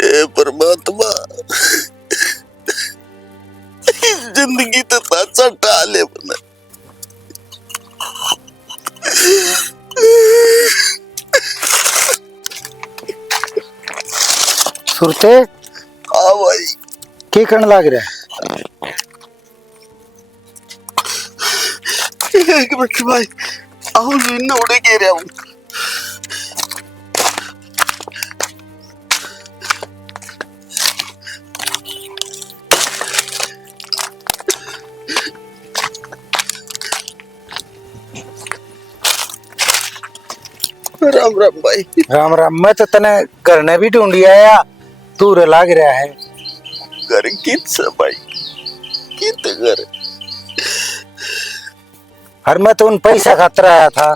हे परमात्मा, जिंदगी तो ताचा टाले बना। सुरते हाँ भाई, की करने लग रहा है? एक मिनट भाई, आओ इन उड़े गिर रहा हूँ। राम राम भाई। राम राम। मैं तो तने घर ने भी ढूंढी आया, दूर लग रहा है। घर कित से भाई, कित घर? और मैं तो उन पैसा खातर आया था।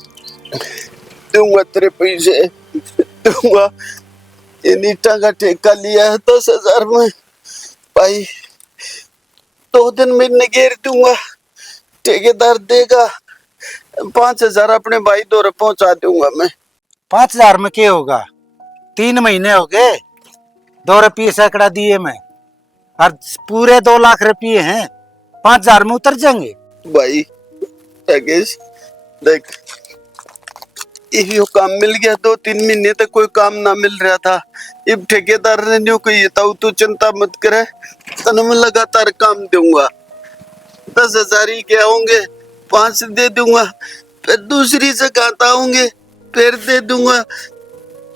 दूंगा तेरे पैसे, दूंगा। ये नीटा का ठेका लिया है 10,000 में भाई, 2 दिन में निगेर दूंगा। ठेकेदार देगा 5,000 अपने भाई दौरे पहुंचा दूंगा मैं। 5,000 में क्या होगा? 3 महीने हो गए, 2 रुपये सैकड़ा दिए मैं, और पूरे 2 लाख रुपये हैं। 5,000 में उतर जाएंगे भाई राकेश देख, यो काम मिल गया। 2-3 महीने तक कोई काम ना मिल रहा था। अब ठेकेदार ने न्यू कही था, तू चिंता मत करे, तने मैं लगातार काम दूंगा। 10,000 ही क्या होंगे, 5 दे दूंगा। फिर दूसरी जगह आऊंगे, फिर दे दूंगा।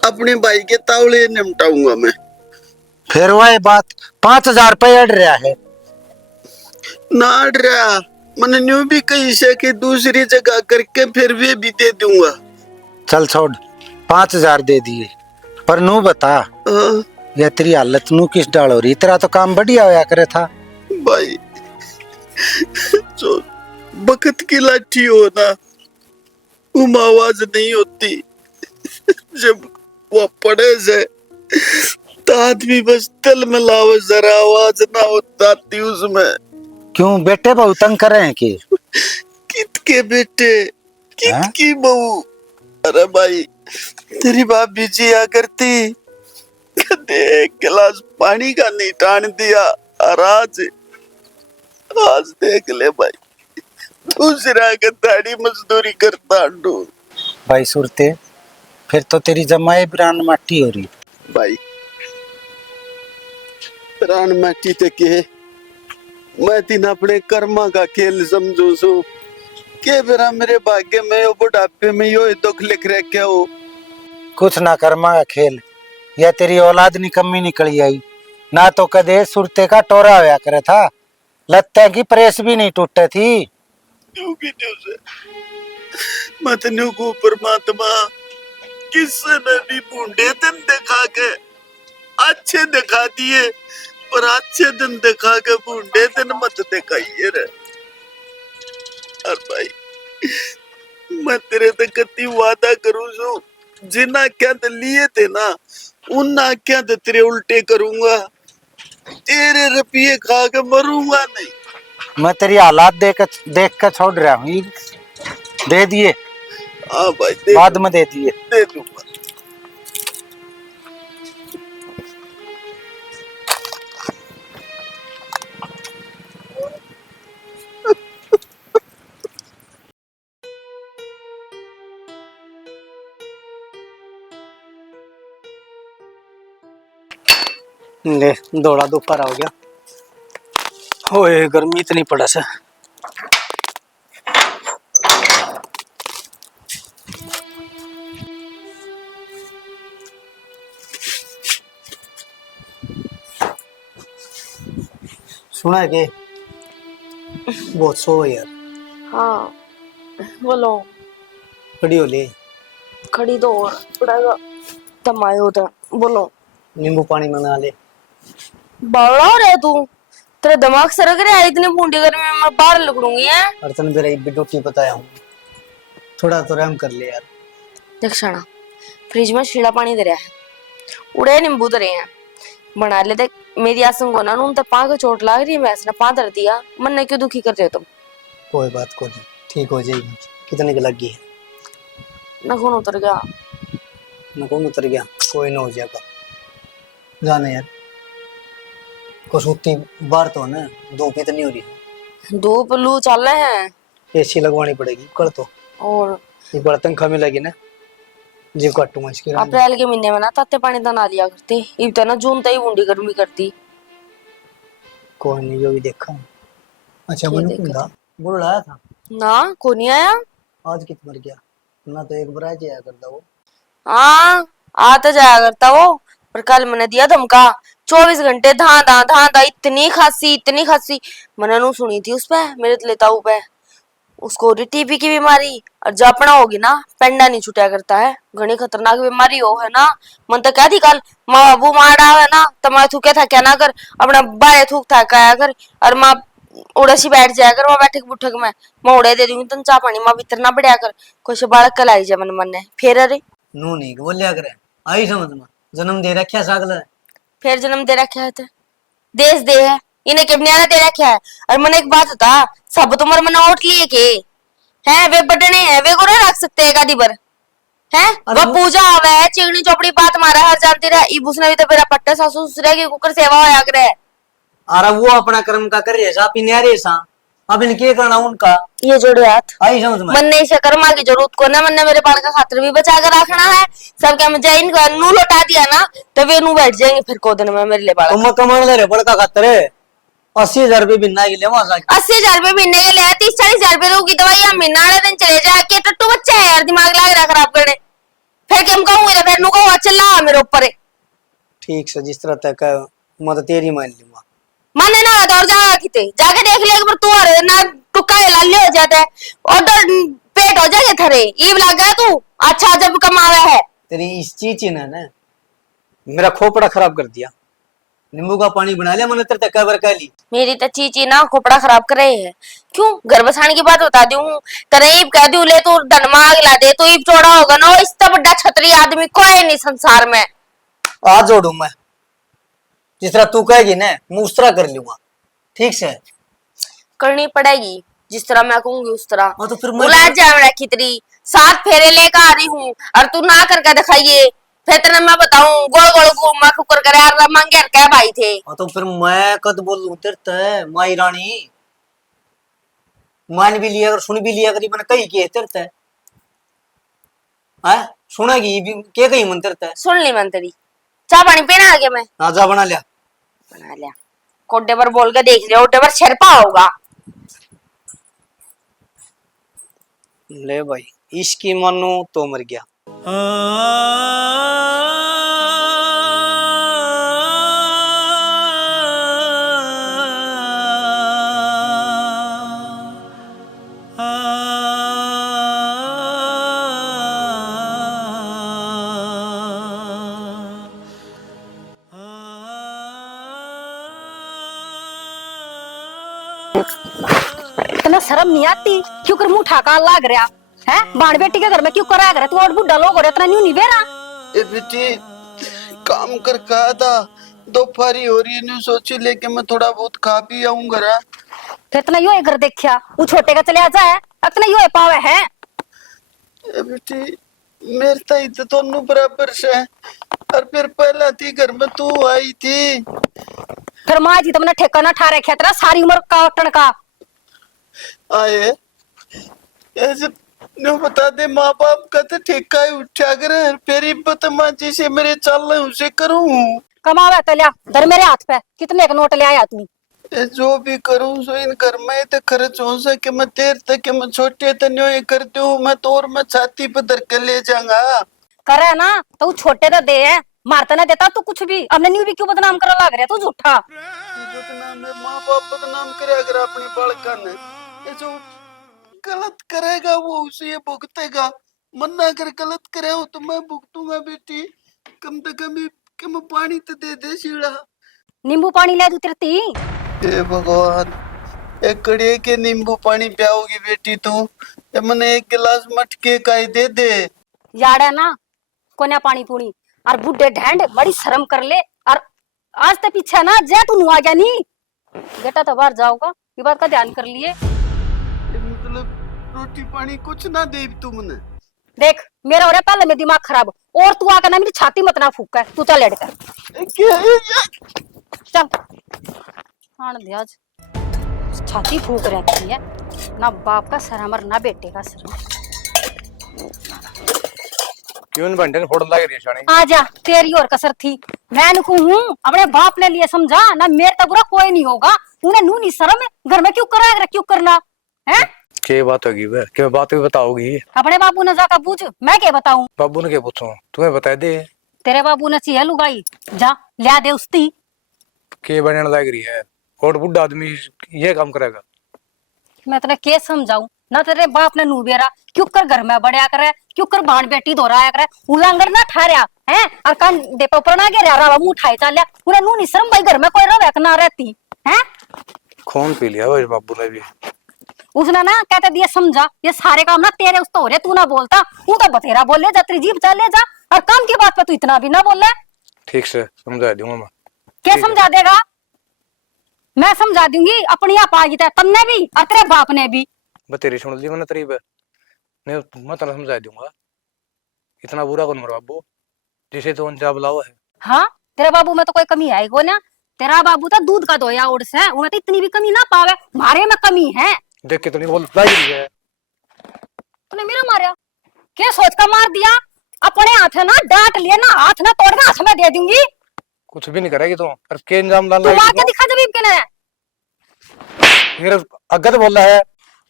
अपने भाई के तावड़े निपटाऊंगा मैं। फिर वह बात 5,000 रुपये अड़ रहा है ना अड़ रहा, मैंने न्यू भी कही से कि दूसरी जगह करके फिर वे भी दे दूंगा। चल छोड़, 5,000 दे दिए। पर नू बता, ये तेरी हालत नू किस डाल हो रही? तेरा तो काम बढ़िया होया करे था भाई। जो बखत की लाठी हो ना, उम आवाज नहीं होती। जब वो पड़े से तो आदमी बस तल में लावे, जरा आवाज ना होती उसमें। क्यों बेटे बहु तंग कर रहे हैं कि? कित के बेटे, कित की बहू? अरे भाई, तेरी भाभी जी आ करती, कदे एक गिलास पानी का नहीं टान दिया। और आज देख ले भाई, दूसरा के दाढ़ी मजदूरी करता हूँ भाई सुरते, फिर तो तेरी जमाए बिरान माटी हो रही। भाई प्राण माटी ते के मैं तीन अपने कर्मा का खेल समझू सू के बेरा मेरे भाग्य में यो बुढ़ापे में यो दुख लिख रहे क्या हो। कुछ ना कर्मा का खेल, या तेरी औलाद निकम्मी निकली आई ना, तो कदे सुरते का टोरा होया करे था। लगता की प्रेस भी नहीं टूटे थी। मत न्यू को परमात्मा किसी ने भी बूढ़े दिन दिखा के अच्छे दिखा दिए, पर अच्छे दिन दिखा के बूढ़े दिन मत दिखाइए रे। और भाई मैं तेरे से कति वादा करूँ सो, जिन आख्या तो लिए थे ना, उन आख्या तो तेरे उल्टे करूंगा। तेरे रुपये खा के मरूंगा नहीं। मैं तेरी हालात देख कर छोड़ रहा हूँ। दे दिए? हाँ भाई, बाद में दे दिए। दे दूंगा। ले दौड़ा दोपहर हो गया। ओए गर्मी इतनी पड़ा से। सुना है के बहुत सो है यार। हाँ बोलो। खड़ी हो ले। खड़ी तो पड़ेगा, तम आए हो तो बोलो। नींबू पानी मंगा ले। बावड़ा हो रहा है तू, तेरा दिमाग सरक रहा है। इतनी बूंदी गर्मी में मैं बाहर निकलूंगी है। और तन मेरा एक ड्यूटी बताया हूँ, थोड़ा तो रहम कर ले यार। देख शाना, फ्रिज में शीला पानी दे रहा है, उड़े नींबू दे रहे हैं, बना ले। देख मेरी आसंग को ना नून तो पाँव को चोट लाग रही है, मैं इसने पाँव धर दिया। मन ने क्यों दुखी कर रहे हो तुम? कोई बात को नहीं, ठीक हो जाएगी। कितने की लगी है? नखून उतर गया। नखून उतर गया, कोई ना हो जाएगा। जाने यार कुछ उतनी बार तो ना धूप इतनी हो रही है, धूप लू चल रहे हैं। एसी लगवानी पड़ेगी कल तो। और ये बड़ा तनख्वाह मिलेगी ना, जीव काटू मैं इसकी रानी। अप्रैल के महीने में ना ताते पानी तना लिया करते, इब तो ना जून तक ही बूंदी गर्मी करती। कोई नहीं, जो भी देखा। अच्छा ये मनु देखा कुंदा बोल रहा था ना, को नहीं आया। आज कित मर गया ना, तो एक बार आ जाया करता वो। हाँ आ तो जाया करता वो, पर कल मैंने दिया धमका 24 घंटे धा धा, इतनी खांसी मैंने नू सुनी थी उस पे, मेरे लेताऊ पे। उसको टीबी की बीमारी, और जापना होगी ना पेंडा नहीं छुटा करता है, घनी खतरनाक बीमारी हो है ना। मन तो क्या थी कल माँ बाबू मार डावे ना, तो मैं थूके था क्या ना कर, अपना बारे थूक था क्या कर, और माँ उड़सी बैठ जाया कर, वहां बैठक बुठक में मैं उड़े दे दूंगी तन चाह पानी, माँ भीतर ना बढ़िया कर, कुछ बालक कल आई जा मन ने फिर। अरे नू नहीं बोलिया करे, आई समझ में जन्म दे रखा सागला। फिर जन्म दे रखा है तो देश दे है, इन्हें के न्यारा दे रखा है। और मैंने एक बात बता, सब तुम्हारे मन ओट लिए के हैं, वे बटने हैं वे को नहीं रख सकते एक आधी बार है। वो पूजा आवे है, चिकनी चौपड़ी बात मारा हर जानती रहा, इब उसने भी तो मेरा पट्टा सासू ससुर की कुकर सेवा होया करे। अरे वो अपना कर्म का कर रहे सा, अपनी न्यारे सा, अब इनके करना उनका। ये जोड़े हाथ, आई समझ में। मन ने इसे कर्मा की जरूरत को ना, मन ने मेरे बाल का खातर भी बचा कर रखना है। सब क्या मुझे इनको नू लौटा दिया ना, तो वे नू बैठ जाएंगे फिर को दिन में मेरे लिए बाल। तुम कमान ले रहे बड़का खातर 80,000 रुपये बिना के लिए वहां से। 80,000 रुपये महीने के लिए 30-40,000 रुपये की दवाई हम महीना वाले दिन चले जाके, टट्टू बच्चा है यार, दिमाग लाग रहा खराब करने। फिर क्या कहूंगा, फिर नु कहूंगा चिल्ला मेरे ऊपर है। ठीक से जिस तरह तक मैं तो तेरी मान लूंगा। माने ना तो और जाके देख ले एक बार, तू और ना टुक्का लाले हो जाता है और तो पेट हो जाएगा थरे, ईव लग गया तू अच्छा जब कमावा है। तेरी इस चीज ने ना मेरा खोपड़ा खराब कर दिया। नींबू का पानी बना लिया, मैंने तेरे तक कबर कर ली। मेरी तो चीची ना खोपड़ा खराब कर रही है। क्यों घर बसाने की बात बता दूं, करीब कह दूं ले तू धनमाग ला दे, तो ईब चौड़ा होगा ना, इससे बड़ा छतरी आदमी कोई नहीं संसार में। आ जोड़ू मैं, जिस तरह तू कहेगी ना मैं उस तरह कर लूंगा। ठीक से करनी पड़ेगी, जिस तरह मैं कहूंगी उस तरह। तो फिर बुला जा खितरी 7 फेरे लेकर आ रही हूँ, और तू ना करके दिखाइए, फिर तेरे मैं बताऊं गोल गोल घूमा कुकर करे यार मांगे क्या भाई थे। तो फिर मैं कद बोलूं तेरे ते माई रानी, मान भी लिया अगर सुन भी लिया करी मैंने कही के तेरे ते है सुनेगी के कही मन तेरे ते। सुन ली मन तेरी, चाह पानी पीना आगे मैं आजा बना लिया। बना लिया, कोड्डे पर बोल के देख लिया, ओड्डे पर शेरपा होगा। ले भाई इसकी मानो तो मर गया। इतना शर्म नहीं आती, क्यों कर मुंह ठाका लाग रहा है? बाण बेटी के घर में क्यों करा कर तू? और बुढ़ा लोग हो रहे, इतना न्यू नहीं बेरा। ए बेटी काम कर कहा था, दोपहरी हो रही है, न्यू सोची लेके मैं थोड़ा बहुत खा पी आऊंगा रा। तो इतना यो घर देखा वो छोटे का चले आ जाए, इतना यो पावे है। ए बेटी मेरे ताई तो दोनों बराबर से है, और फिर पहला थी घर में तू आई थी। फिर माँ जी तुमने ठेका ना ठा रखा तेरा सारी उम्र का टणका आए ऐसे न्यू बता दे, माँ बाप का तो ठेका ही उठा करे, फिर बदमाशी से मेरे चल रहे उसे करूँ। कमावे तो लिया धर मेरे हाथ पे, कितने का नोट ले आया तू? जो भी करूँ सो इन घर में तो खर्च हो सके, मैं देर तक मैं छोटे तन्यो ये करती हूँ, मैं तो और मैं छाती पे धर के ले जाऊंगा। करे ना तो छोटे तो दे है, मारता ना देता तू कुछ भी। हमने न्यू भी क्यों बदनाम करा लाग रहा तू झूठा? बदनाम है माँ बाप बदनाम करे अगर अपनी बालका ने, ये जो गलत करेगा वो उसे भुगतेगा, मन्ना अगर गलत करे हो तो मैं भुगतूंगा। बेटी कम से कम पानी तो दे दे सीढ़ा। नींबू पानी ले तू तिरती। हे भगवान एक कड़िए के नींबू पानी पियाओगी बेटी तू, ये मने एक गिलास मटके का ही दे दे। याड़ा ना कोन्या पानी पूनी और बुढ़े ढैंड बड़ी शर्म कर ले। और आज तो पीछे ना जे तू आ गया नहीं बेटा तो बाहर जाओगा, ये बात का ध्यान कर लिए। मतलब रोटी पानी कुछ ना दे तू मने? देख मेरा हो रहा पहले में दिमाग खराब और तू आकर ना मेरी छाती मत ना फूक तू चल लेट कर चल हाँ दे आज छाती फूक रखी है ना बाप का सर हमर ना बेटे का सर क्यों नहीं बंटे ने फोड़ लग रही है शानी आजा तेरी और कसर थी मैं नुकू हूँ अपने बाप ने लिए समझा ना मेरे तक बुरा कोई नहीं होगा उन्हें नू नहीं शर्म है घर में क्यों करा क्यों करना है क्या बात होगी वे क्या बात भी बताओगी अपने बाबू ने जाकर पूछ मैं क्या बताऊं बाबू ने क्या पूछूं तुम्हें बता दे तेरे बाबू ने चाहिए लुगाई जा लिया दे उसती के बनने लग रही है और बुढ़ा आदमी ये काम करेगा मैं तेरे के समझाऊं ना तेरे बाप ने नू बेरा क्यों कर घर में बढ़िया करे क्यों कर बाण बेटी दोहराया करे उलांगर ना ठहरिया है और कान दे पर ना गिरा रहा मुंह उठाए चल पूरा नू नहीं शर्म भाई घर में कोई रवे ना रहती है खून पी लिया भाई बाबू ने भी उसने ना कहते दिया समझा ये सारे काम ना तेरे उस तो हो रहे तू ना बोलता तू तो बतेरा बोले जा तेरी जीभ चल ले जा और काम की बात पे तू इतना भी ना बोले ठीक से समझा दूंगा मैं क्या समझा देगा मैं समझा दूंगी अपनी आप आ गई तुमने भी और तेरे बाप ने भी बतेरी सुन ली मैंने तेरी नहीं मैं तेरा समझा दूंगा इतना बुरा कौन मर बाबू जिसे तो अंजाम लाओ है हाँ तेरे बाबू में तो कोई कमी है को ना तेरा बाबू तो दूध का दोया उड़ से उन्हें तो इतनी भी कमी ना पावे मारे में कमी है देख के तो नहीं बोल लग रही है तूने मेरा मारा क्या सोच कर मार दिया अपने हाथ है ना डांट लिए ना हाथ ना तोड़ के हाथ में दे दूंगी कुछ भी नहीं करेगी तू और के अंजाम डाल तू रहा आके दिखा जब के ने मेरा अगत बोल रहा है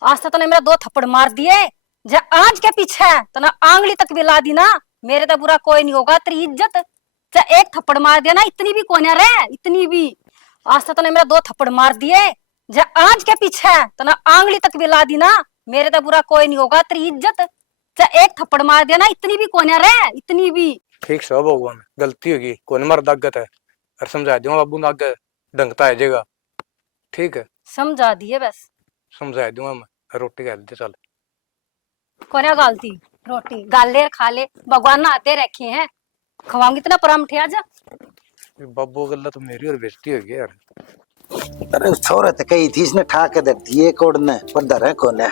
आज तो तूने मेरा 2 थप्पड़ मार दिए जे आज के पीछे तो ना आंगली तक भी ला दी ना मेरे तो बुरा कोई नहीं होगा तेरी इज्जत चाहे एक थप्पड़ मार दिया ना इतनी भी कोने रे इतनी भी आज तो तूने मेरा 2 थप्पड़ मार दिए जे आज के पीछे तो ना आंगली तक भी ला दी ना मेरे तो बुरा कोई नहीं होगा तेरी इज्जत चाहे एक थप्पड़ मार दिया ना इतनी भी कोने रे इतनी भी ठीक से भगवान गलती होगी कौन मर दागत है और समझा दूंगा बाबू ने आगे डंगता है जगह ठीक है समझा दिए बस समझा दूंगा मैं रोटी खा दे चल कोने गालती रोटी गाल ले खा ले भगवान ने आते रखे हैं खवाऊंगी इतना परामठे आज बाबू गल्ला तो मेरी और बेइज्जती होगी यार अरे उस छोरे तो कही थी इसने ठाक दे दिए कोड ने पर दर है कौन है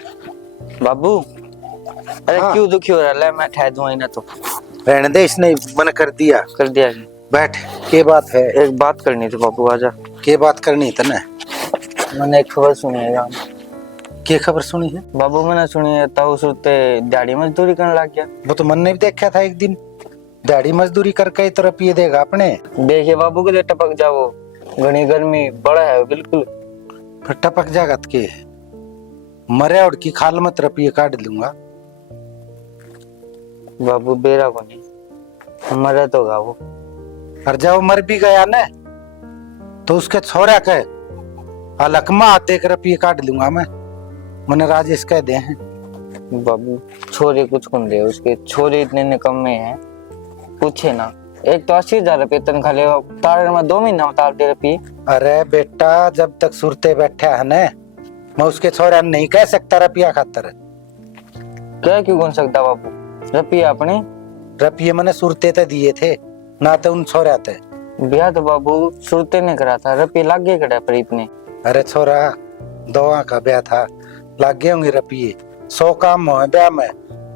बाबू अरे हाँ। क्यों दुखी हो रहा है मैं ठह दूंगा इन्हें तो रहने दे इसने मन कर दिया बैठ के बात है एक बात करनी थी बाबू आजा के बात करनी तने मैंने एक खबर सुनी है के खबर सुनी है बाबू मैंने सुनी है ताऊ सुरते दिहाड़ी मजदूरी करने लग गया वो तो मन ने भी देखा था एक दिन दिहाड़ी मजदूरी करके तरफ ये देगा अपने देखिए बाबू के टपक जाओ घनी गर्मी बड़ा है बिल्कुल फिर टपक जागा के मरे और की खाल मत रपिए काट लूंगा बाबू बेरा को नहीं मरे तो गा वो और जब मर भी गया ना तो उसके छोरा के अलकमा आते कर रपिए काट लूंगा मैं मैंने राजेश कह दे हैं बाबू छोरे कुछ कौन दे उसके छोरे इतने निकम्मे हैं पूछे ना एक तो 80,000 रुपये तनख्वाह लेगा तार में 2 महीना उतार दे रुपये अरे बेटा जब तक सुरते बैठे है ना मैं उसके छोरा नहीं कह सकता रुपया खातर क्या क्यों कौन सकता बाबू रुपये अपने रुपये मैंने सुरते ते दिए थे ना तो उन छोरा थे ब्याह तो बाबू सुरते ने करा था रुपये लागे कड़ा पर इतने अरे छोरा दोआ का ब्याह था लागे होंगे रुपये 100 काम हो ब्याह में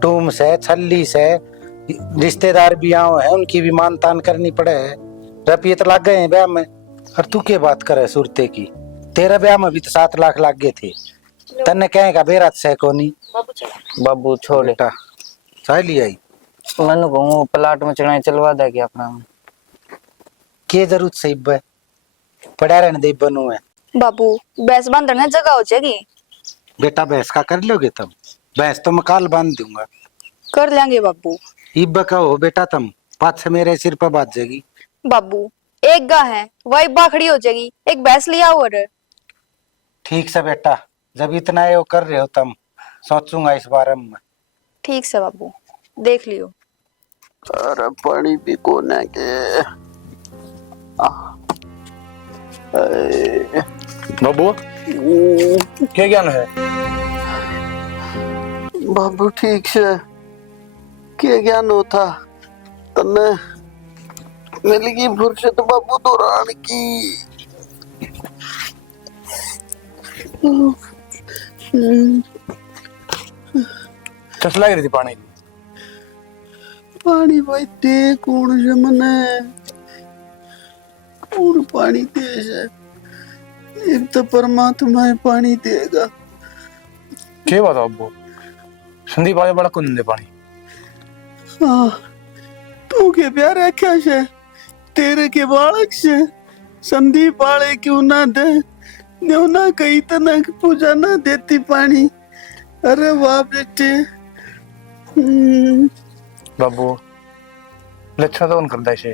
टूम से छल्ली से रिश्तेदार भी आओ है उनकी भी मान तान करनी पड़े है रुपये तो लग गए हैं ब्याह में और तू क्या बात करे सुरते की तेरा ब्याह में भी तो 7 लाख लग गए थे तन्ने कहेगा बेरात से कोनी बाबू छोड़े बेटा चाह लिया मैंने कहूँ प्लाट में चढ़ाई चलवा दे क्या अपना के जरूरत से इब्बे पड़ा रहने दे बनू है बाबू भैंस बांधने जगह हो जाएगी बेटा भैंस का कर लोगे तुम भैंस तो मैं काल बांध दूंगा कर लेंगे बाबू इब्बे का हो बेटा तुम पाँच से मेरे सिर पर बात जाएगी बाबू एक गाय है वही बाखड़ी हो जाएगी एक भैंस लिया और ठीक से बेटा जब इतना ये कर रहे हो तुम सोचूंगा इस बारे में ठीक से बाबू देख लियो अरे पानी भी कोने के बाबू क्या ज्ञान है बाबू ठीक से क्या ज्ञान होता तन्ने मिलगी फुर्सत बाबू दौरान की चस लग रही थी पानी की पानी भाई दे कौन से मने कौन पानी दे है एक तो परमात्मा ही पानी देगा। क्या बात है अब्बू संदीप वाले बड़ा कुन दे पानी हाँ तू के प्यार रखा से तेरे के बालक से संदीप वाले क्यों ना दे न्यू ना कही तना पूजा ना देती पानी। अरे वाह बेटे बाबू लच्छा तो उन करदा से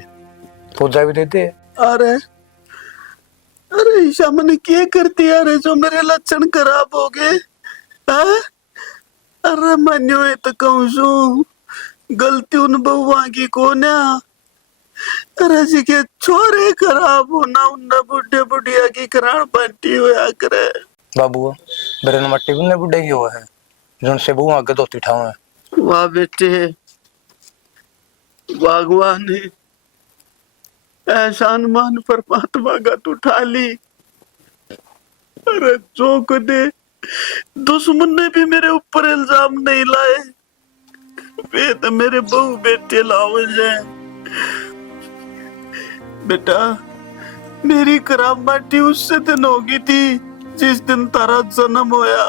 पूजा भी देते। अरे अरे ईशा मैंने क्या करती यार जो मेरे लक्षण खराब हो गए। हाँ? अरे मन्यो ये तो कहूँ सू गलती उन बहुआ की कौन है। अरे जी के छोरे खराब होना उन बुढ़े बुढ़िया की करान पट्टी होया करे। बाबू बेरन मट्टी भी बुढ़े की हुआ है जोन से बहु आगे धोती ठाव है। वाह बेटे भगवान ने एहसान मान परमात्मा का तू उठा ली। अरे चौक दे दुश्मन ने भी मेरे ऊपर इल्जाम नहीं लाए वे तो मेरे बहू बेटे लाओ जाए। बेटा मेरी करामाटी उससे दिन होगी थी जिस दिन तारा जन्म होया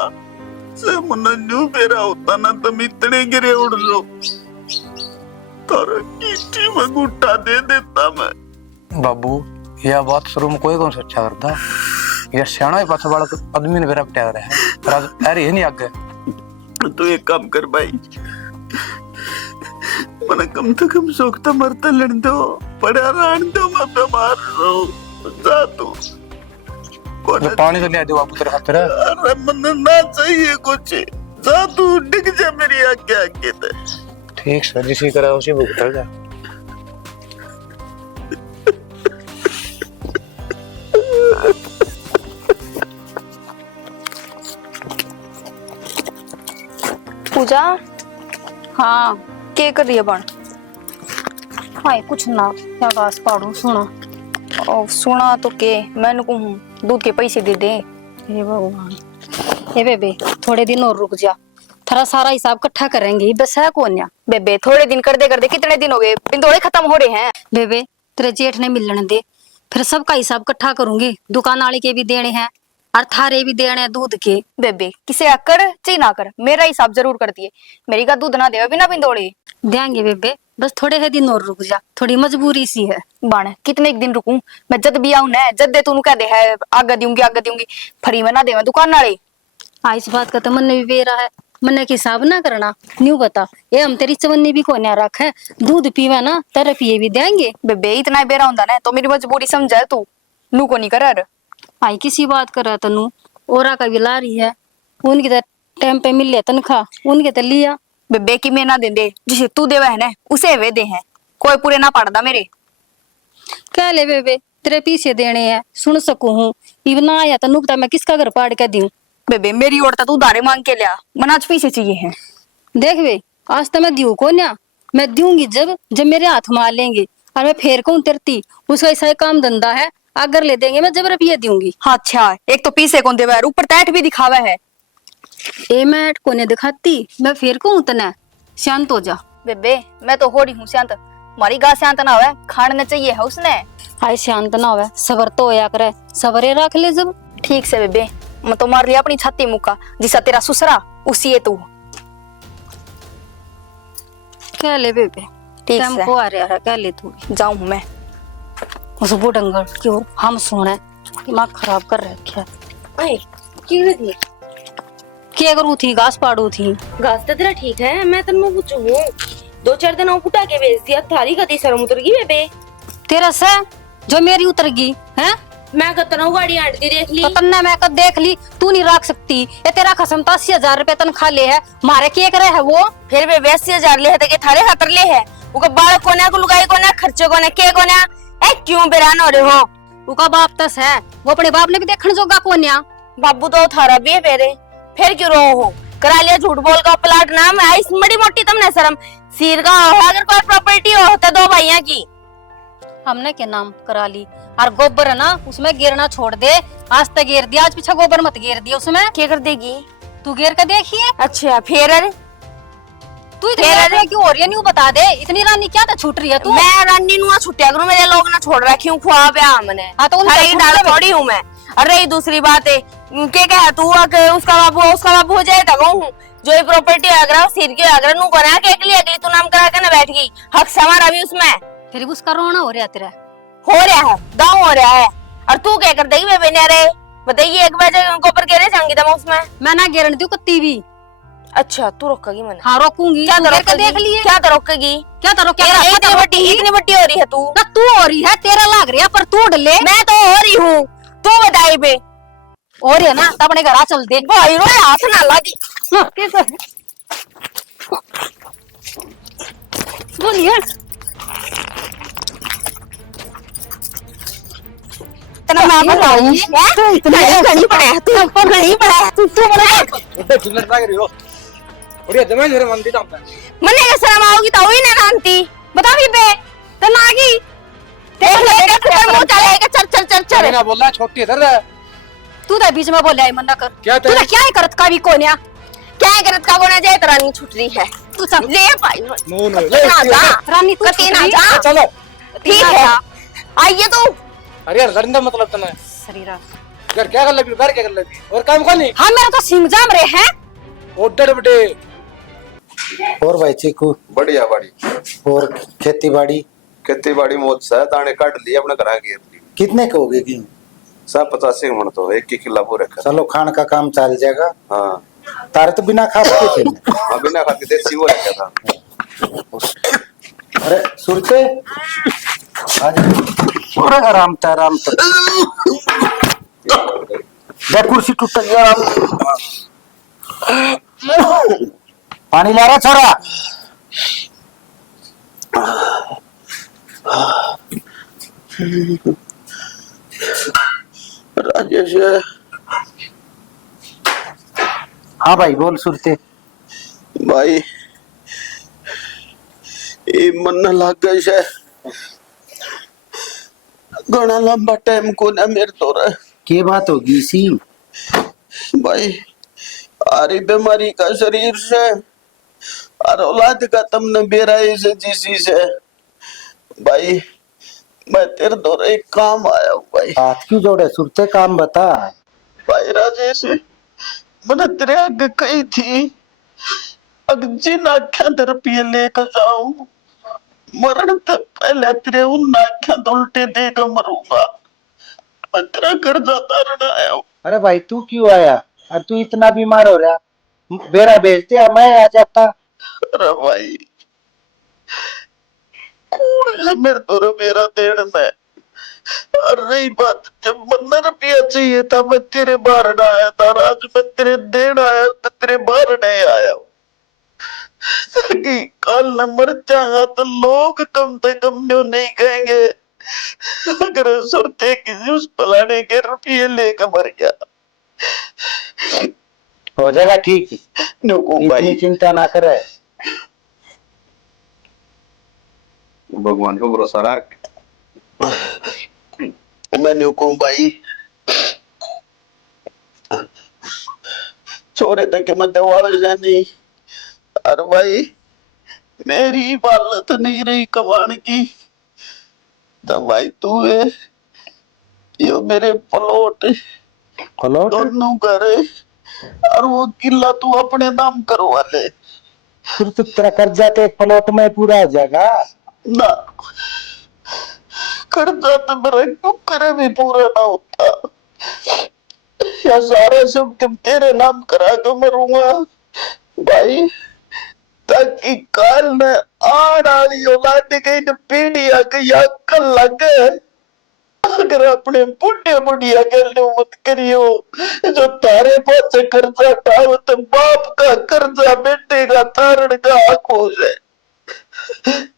से मुन्नू मेरा होता ना तुम इतने गिरे उड़ लो तारा कीटी में गुट्टा दे देता मैं। बाबू यह बात शुरू में कोई कौन सोचा करता यह सियाना ही पाछा वाला आदमी ने मेरा पटा रहा है पर आज अरे ही नहीं आगे। तो एक काम कर भाई मने कम से कम शौक तो मरता लड़ दो पड़ा रहने दो मैं बीमार रहूं जा तू मैं पानी तो ले दो बाबू तेरे खातिर। अरे मने ना चाहिए कुछ जा तू डिग जा मेरी आगे आगे ते ठीक सर जिसी करा उसी भुगत जा। पूजा हाँ के कर रही है बन हाय कुछ ना क्या बास पाड़ू सुनो। और सुना तो के मैंने कहूँ दूध के पैसे दे दे। हे भगवान हे बेबे थोड़े दिन और रुक जा थारा सारा हिसाब इकट्ठा करेंगे बस है कौन या। बेबे थोड़े दिन कर दे कितने दिन हो गए पिंदोड़े खत्म हो रहे हैं। बेबे तेरे जेठ ने मिलने दे फिर सबका हिसाब इकट्ठा करूंगी दुकान वाले के भी देने हैं और थारे भी देने हैं दूध के। बेबे किसे कर ची ना कर मेरा हिसाब जरूर कर दिए मेरी का दूध ना दे बिना पिंदोड़े देंगे बेबे बस थोड़े ही दिन और रुक जा थोड़ी मजबूरी सी है। बाण कितने एक दिन रुकूं मैं जद भी आऊं ना जद दे तू कह दे है आगे दूंगी फ्री में ना दे दुकान वाले। इस बात का तो मन भी बेरा है मन के हिसाब ना करना न्यू बता ये हम तेरी चवन्नी भी कोन्या रख है दूध पीवा ना तेरे पिए भी देंगे। बेबे इतना बेरा होता ना तो मेरी मजबूरी समझा तू नू को नहीं कर आई किसी बात कर रहा तनु ओरा का भी ला रही है उनकी तो टाइम पे मिल ले तनख्वाह उनके तो लिया। बेबे की मैं ना दे दे जिसे तू देवा है ना उसे वे दे हैं कोई पूरे ना पड़दा मेरे। क्या ले बेबे तेरे पीछे देने हैं सुन सकू हूँ इवना आया तनु मैं किसका घर पाड़ के दूं। बेबे मेरी ओर तू उधारे मांग के लिया मनाज पीछे चाहिए है। देख बे आज तो मैं दू को ना मैं दूंगी जब मेरे हाथ मार लेंगे और मैं फेर कहूँ तेरती उसका ऐसा काम धंधा है अगर ले देंगे मैं जब रुपये दूंगी। हाँ अच्छा एक तो पीछे कौन देवा है ऊपर टैट भी दिखावा है। ए मैं को ने दिखाती मैं फेर कहूँ तना शांत हो जा। बेबे मैं तो हो रही हूँ शांत हमारी गा शांत ना हुआ खाने चाहिए है उसने। हाय शांत ना हुआ सबर तो होया करे सबरे रख ले जब। ठीक से बेबे मैं तो मार लिया अपनी छाती मुका जिसा तेरा ससुरा उसी है तू। क्या ले बेबे ठीक टाइम को आ रहा है क्या ले तू जाऊं मैं उस बुढ़ंगड़ क्यों हम सुने दिमाग खराब कर रखे अरे क्यों थी क्या करूँ थी घास पाड़ू थी घास तो तेरा ठीक है मैं तन्नू पूछू हूँ 2-4 दिन उठा के भेज दिया थारी कदी शर्म उतर गई बेबे तेरा से जो मेरी उतर गई है मैं कतना गाड़ी आंटी देख ली तो तन्ने मैं कद देख ली तू नहीं रख सकती ये तेरा खसम तो 80,000 रुपए तनख्वाह ले है मारे के करे है वो फिर बेबे 80,000 ले है तो के थारे खातर ले है उका बाल कोने को लुगाई कोने खर्चे कोने के कोने ए क्यों बेरान हो रहे हो। उका बाप तस है वो अपने बाप ने भी देखने जोगा कोन्या बाबू तो थारा भी है फेरे फिर क्यों रो हो करा लिया झूठ बोल का प्लाट नाम है इस बड़ी मोटी तुमने शर्म सिर का अगर कोई प्रॉपर्टी हो तो 2 भाइयों की हमने क्या नाम करा ली और गोबर है ना उसमें गिरना छोड़ दे आज तक गिर दिया आज पीछे गोबर मत गिर दिया उसमें क्या कर देगी तू गिर के देखिए। अच्छा फिर तू तू इतनी मेरा रानी क्यों हो रही है नहीं बता दे, इतनी रानी क्या छूट रही है तू? मैं रानी नुआ छुट्टिया करूं, मेरे लोग ना छोड़ रखी हूँ खुआ पे हमने। हाँ तो अरे डाल थोड़ी हूँ मैं। अरे दूसरी बात है के कह तू उसका बाबू हो जाए तक हूँ जो ये प्रॉपर्टी आगरा सिर के आगरा नु बना के अगली तू नाम करा के ना बैठ गई, हक सवार अभी उसमें फिर उसका रोना हो रहा तेरा? हो रहा है, दाव हो रहा है। और तू क्या कर देगी बेबे ने? अरे बताइए एक बजे को ऊपर कह रहे जाऊंगी तब उसमें मैं ना गारंटी हूँ कत्ती भी। अच्छा तू रोकेगी मैंने? हाँ रोकूंगी। क्या तू तो करके रोकेगी? देख लिए क्या तो रोकेगी? क्या तो रोक इतनी बट्टी हो रही है तू? ना तू हो रही है, तेरा लाग रही है पर तू डले। मैं तो हो रही हूँ, तू बताई बे। हो रही है ना तब अपने घर आ चल दे भाई रो हाथ ना लगी। बोलिए इतना मैं बताऊं इतना नहीं पड़ा है तू नहीं पड़ा है तू बड़ा उधर चिल्लट लाग रही हो और ये जमा जरे मंदी दाम पे मने के शर्म आओगी तो हुई ना नांती बता भी बे तो नागी देख ले तेरे मुंह चलेगा चल चल चल चल ना बोला छोटी इधर तू तो बीच में बोल आई मन्ना कर। क्या तू क्या ही करत का भी कोन्या क्या करत का बोना जाए तो रानी छूट रही है तू चल ले भाई नो नो ना जा रानी तू कती ना जा चलो ठीक है आइए तू। अरे यार गंदा मतलब तना शरीरा यार क्या कर लगी घर क्या कर लगी और काम कर नहीं हाँ मेरा तो सिंह जाम रहे हैं। ऑर्डर बटे और भाई चीकू बढ़िया बड़ी और खेती बाड़ी खेती बाड़ी मौत से दाने काट लिए अपने घर घेर ली कितने के होगे गेहूं? सब 85 मन तो एक ही किला पूरे कर। चलो खान का काम चल जाएगा। हाँ तारे तो बिना खा के थे। अभी ना खाती देसी वो है था। अरे सुरते आज पूरा आराम था कुर्सी टूट गया पानी ला रहा छोरा। राजेश हाँ भाई बोल सुरते भाई ये मन लग गई है घना लंबा टाइम को ना मेरे तो रहा क्या बात होगी सी भाई आरी बीमारी का शरीर से और औलाद का तुमने बेराई से जिसी से भाई मैं तेरे दौर एक काम आया हूँ भाई। हाथ क्यों जोड़े सुरते काम बता। भाई राजेश मैंने तेरे आगे कही थी अगर जिन आख्या रुपये लेकर जाऊं मरण तक पहले तेरे उन आख्या उल्टे देकर मरूंगा। मैं तेरा कर्जा तारना आया हूँ। अरे भाई तू क्यों आया और तू इतना बीमार हो रहा बेरा भेजते या मैं आ जाता। अरे भाई कौन है मेरे तो मेरा देन में और रही बात जब मन रुपया चाहिए था मैं तेरे बाहर ना आया था आज मैं तेरे देन आया तो तेरे बाहर नहीं आया ताकि कल न मर जाएगा तो लोग कम से कम जो नहीं कहेंगे अगर सुरते किसी उस फलाने के रुपये लेकर मर गया। हो जाएगा ठीक नुकू भाई इतनी चिंता ना करे भगवान को भरोसा रख। मैं नुकू भाई छोरे तक मैं दवाड़ जानी अरे भाई मेरी हालत नहीं रही कमाने की तो भाई तू है यो मेरे प्लॉट दोनों करे और वो किला तू अपने नाम करवा ले फिर तो तेरा कर्जा तो एक प्लॉट में पूरा हो जाएगा ना कर्जा तो मेरा क्यों करे भी पूरा ना होता या सारा सब तुम तेरे नाम करा के मरूंगा भाई ताकि काल में आने वाली औलाद की न पीढ़ी आके या कल लगे अगर अपने बुढ़े बुढ़िया गल मत करियो जो तारे पास कर्जा उठाओ तो बाप का कर्जा बेटे का तारण का हक हो जाए।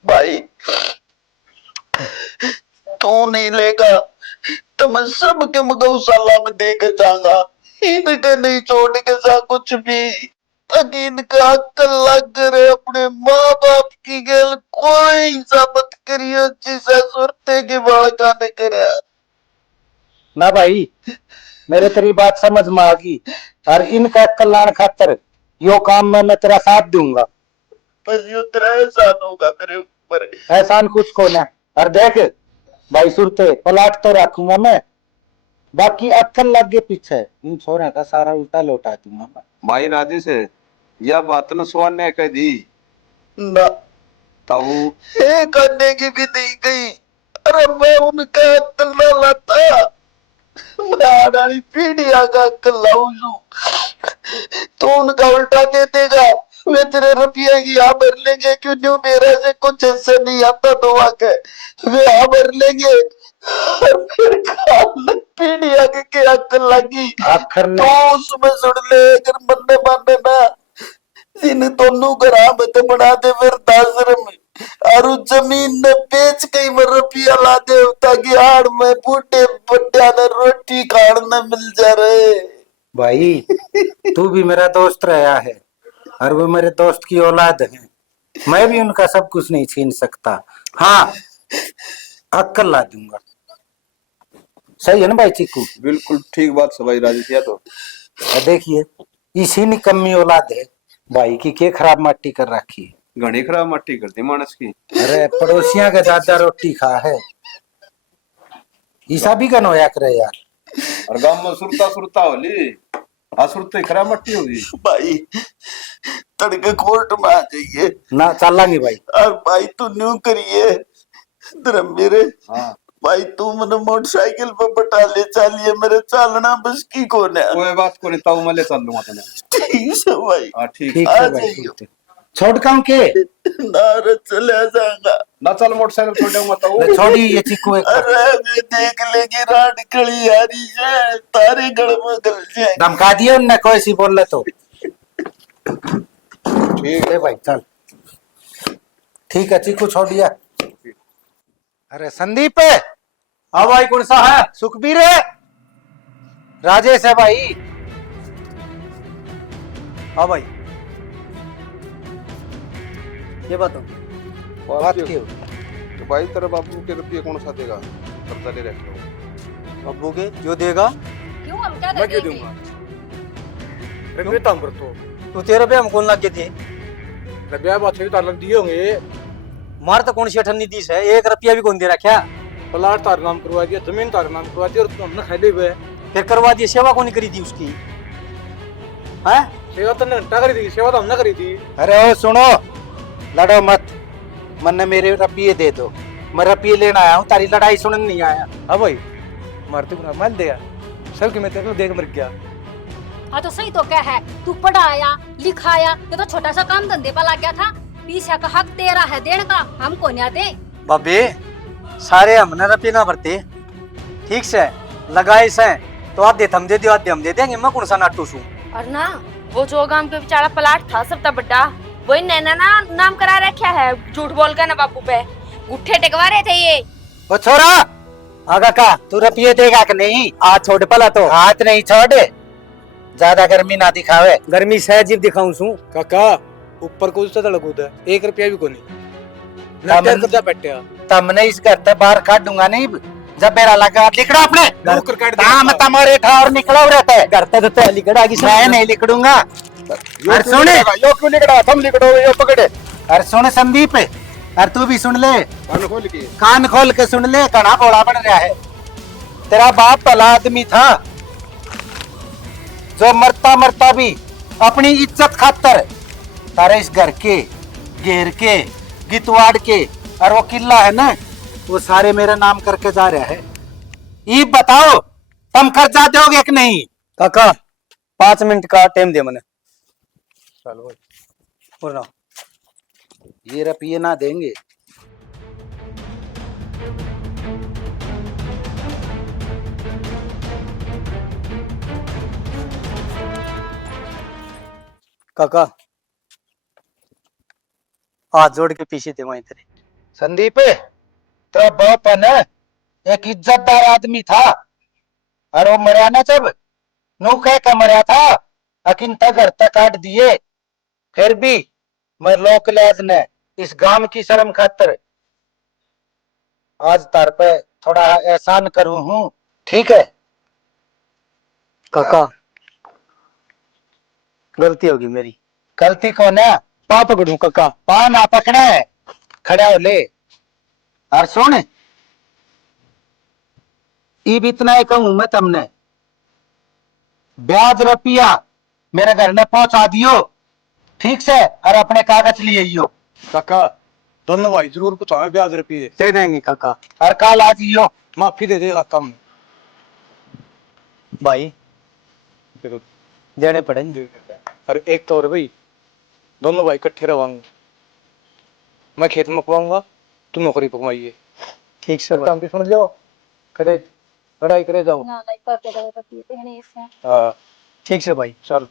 भाई तू नहीं लेगा तो मैं सबके गौशाला में देकर जाऊंगा इनके नहीं छोड़ के जा कुछ भी ताकि इनका अक्ल लग रहे अपने माँ बाप की गल कोई मत करियो जिसे सुरते के बालका ने करे ना भाई मेरे तेरी बात समझ में आ गई और इनका कल्याण खातर यो काम में मैं तेरा साथ दूंगा वापस यूं तेरा एहसान होगा मेरे ऊपर। एहसान कुछ को ना। और देख भाई सुरते प्लाट तो रखूंगा मैं, बाकी अक्कल लग गए पीछे इन छोरे का सारा उल्टा लौटा दूंगा मैं। भाई राजेश यह बात न सोहन ने कह दी ना तब ये करने की भी नहीं गई। अरे मैं उनका अक्ल ना लाता, मैं आने पीढ़िया का अक्ल लाऊं तो उनका उल्टा दे देगा। वे तेरे रुपये की यहाँ भर लेंगे क्यों न्यू मेरे से कुछ ऐसे नहीं आता तो के वे यहाँ भर लेंगे और फिर पीढ़िया के अक्ल लगी आखिर तो उसमें सुन ले अगर मन्ने माने ना इन दोनों ग्राम तो बना दे फिर दासरम और उस जमीन ने बेच कई में रुपया ला दे ताकि हाड़ में बूढ़े बड्या ने रोटी खाने न मिल जा रहे। भाई तू भी मेरा दोस्त रहा है और वो मेरे दोस्त की औलाद है, मैं भी उनका सब कुछ नहीं छीन सकता। हाँ अक्ल ला दूंगा। सही है ना भाई चीकू? बिल्कुल ठीक बात है भाई राजेश। या तो और देखिए इसी निकम्मी औलाद है भाई की के खराब मट्टी कर रखी है। घनी खराब मट्टी करती मानस की। अरे पड़ोसियां का ज्यादा रोटी खा है, ईसा भी का नोया करे यार। और गांव में सुरता सुरता होली असुरते खराब मट्टी होगी। भाई तड़के कोर्ट में आ जाइए ना चलेंगे भाई। और भाई तू न्यू करिए धर्म मेरे। हाँ भाई तू मैंने मोटरसाइकिल पे बटा ले चलिए मेरे चालना बस की कौन है। कोई बात को नहीं ताऊ मैं ले चल लूंगा तुम्हें। ठीक है भाई। हाँ ठीक ठीक आ है भाई जाइयो। ठीक है। छोड़ काऊ के नारे चले जाएगा। ना चल मोटरसाइकिल छोड़ूंगा ताऊ। ले छोड़ी ये चीकू एक बार। अरे मैं देख लेगी रात कड़ी आ रही है तारे गढ़ में गल जाए। धमका दिए उनने कोई सी बोल ले तो। ठीक ए भाई चल ठीक है चीकू छोड़ दिया। अरे संदीप है। हाँ भाई कौन सा है? सुखबीर है। राजेश है भाई। हाँ भाई ये बताओ। बात क्यों? तो भाई तेरे बाबू के रुपये कौन सा देगा? कर्जा ले रखे हो। अब्बू के जो देगा क्यों हम क्या मैं क्यों देंगे? दूंगा? रबिया ताम पर तो 13 रुपये हम कौन लाग गए थे? रबिया बात हुई तार लग दिए होंगे। मार तो कौन सी अठन्नी तीस है, 1 रुपया भी कौन दे रखा? प्लाट तार नाम करवा दिया, जमीन तार नाम करवा दिया और तुम हमने खाई हुए। फिर करवा दिए, सेवा कौन करी थी उसकी? है सेवा तो घंटा करी थी, सेवा तो हमने करी थी। अरे ओ सुनो लड़ो मत, मन्ने मेरे रुपये दे दो, मैं रुपये लेना आया हूँ, तारी लड़ाई सुनने नहीं आया। हाँ भाई मारते गुना मार दिया सब कि मैं तेरे को देख मर गया। हाँ तो सही तो क्या है, तू पढ़ाया लिखाया, ये तो छोटा सा काम धंधे पर लग गया था। पीछे का हक तेरा है देने का, हम को नहीं दे। बाबे सारे हमने रुपये ना भरते, ठीक से लगाए से तो आधे हम दे दियो आधे हम दे देंगे। मैं कौन सा नाटू सू? और ना वो जो गांव के बेचारा प्लाट था सबका बड्डा, वही नैना ना नाम करा रखा है, झूठ बोल कर ना बापू पे गुट्ठे टेकवा रहे थे ये। ओ छोरा आगा का तू रुपये देगा कि नहीं? आज छोड़ पला तो हाथ नहीं छोड़, ज्यादा गर्मी ना दिखावे। गर्मी से जीव दिखाऊं सू। काका ऊपर को उससे तड़क कूदा 1 रुपया भी को नहीं तमन- नटर करता बैठा। तमने इस घर से बाहर काटूंगा नहीं, जब मेरा लगा लिखड़ो अपने नौकर काट दे। काम तमरे ठा और निकलो रहते है। करता तो पहली कड़ा की मैं नहीं लिखड़ूंगा। और सुन यो क्यों लिखड़ा? तुम लिखड़ो यो पकड़े। और सुन संदीप, और तू भी सुन ले, कान खोल के। कान खोल के सुन ले, कड़ा बोला बन रहा है। तेरा बाप भला आदमी था जो मरता मरता भी अपनी इज्जत खातर तारे इस घर के घेर के गितवाड़ के और वो किला है ना वो सारे मेरे नाम करके जा रहा है। ये बताओ तुम कर्जा दोगे कि नहीं? काका 5 मिनट का टाइम दे मने। चलो भाई और ना ये रुपये ना देंगे। काका हाथ जोड़ के पीछे थे वहीं तेरे। संदीप तो बाप है ना एक इज्जतदार आदमी था और वो मरा ना जब नू कह के मरा था, अकिन तक घर तक काट दिए। फिर भी मैं लोक लिहाज ने इस गांव की शर्म खातर आज तार पे थोड़ा एहसान करूं हूं, ठीक है? काका गलती होगी मेरी। गलती कौन है? पा पकड़ू काका। पा ना पकड़े, खड़ा हो ले। और सुन, अब इतना ही कहूं मैं तुमने, ब्याज रुपया मेरे घर में पहुंचा दियो, ठीक से, और अपने कागज लिए आइयो। काका दोनों भाई जरूर कुछ हमें ब्याज रुपये दे देंगे काका। और कल आ जियो। माफी दे देगा कम। भाई फिर देने पड़ेंगे। अरे एक तो और भाई, दोनों भाई इकट्ठे रवांगे। मैं खेत में पकाऊंगा, तुम नौकरी पकवाइए। ठीक से काम भी सुन जाओ, करे लड़ाई करे जाओ। हाँ ठीक से भाई। चल।